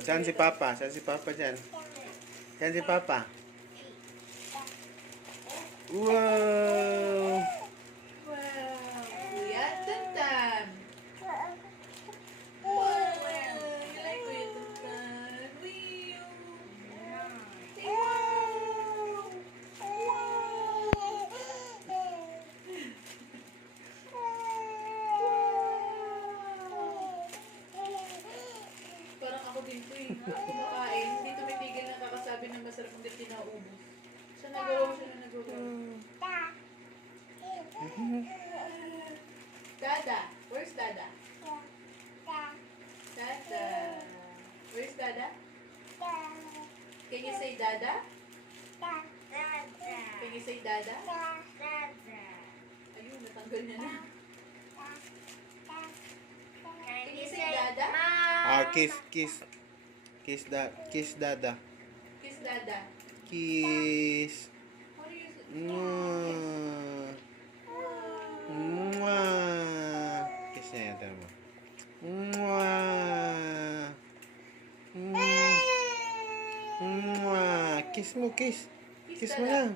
Saan si Papa? Saan si Papa dyan? Saan si Papa? Wow! Wow! Kuya Tantan! Wow! You like Kuya Tantan? Wow! Parang ako din to eh. Kumakain, hindi tumipigil na kakasabi ng masarap hindi tinaubos. Siya nagawa, siya na nagawa. Dada! Where's Dada? Dada! Where's Dada? Can you say Dada? Can you say Dada? Ayun, natanggal niya na. Can you say Dada? Kiss, kiss. Kiss Dada. Kiss Dada. Kiss. How do you say? Mwah. Mwah. Kiss niya yan, tama mo. Mwah. Mwah. Kiss mo, kiss. Kiss mo lang.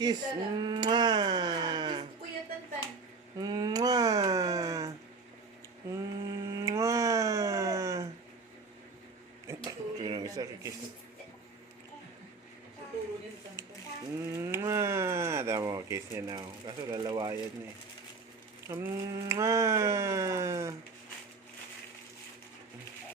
Kiss. Mwah. Kiss Kuya Tantan. Mwah. Mwah. Ito yung isa, kiss. Tuturo niya si Tantan. Mwah. Tama mo, kiss niya na ako. Kaso lalawayan niya eh. Mwah.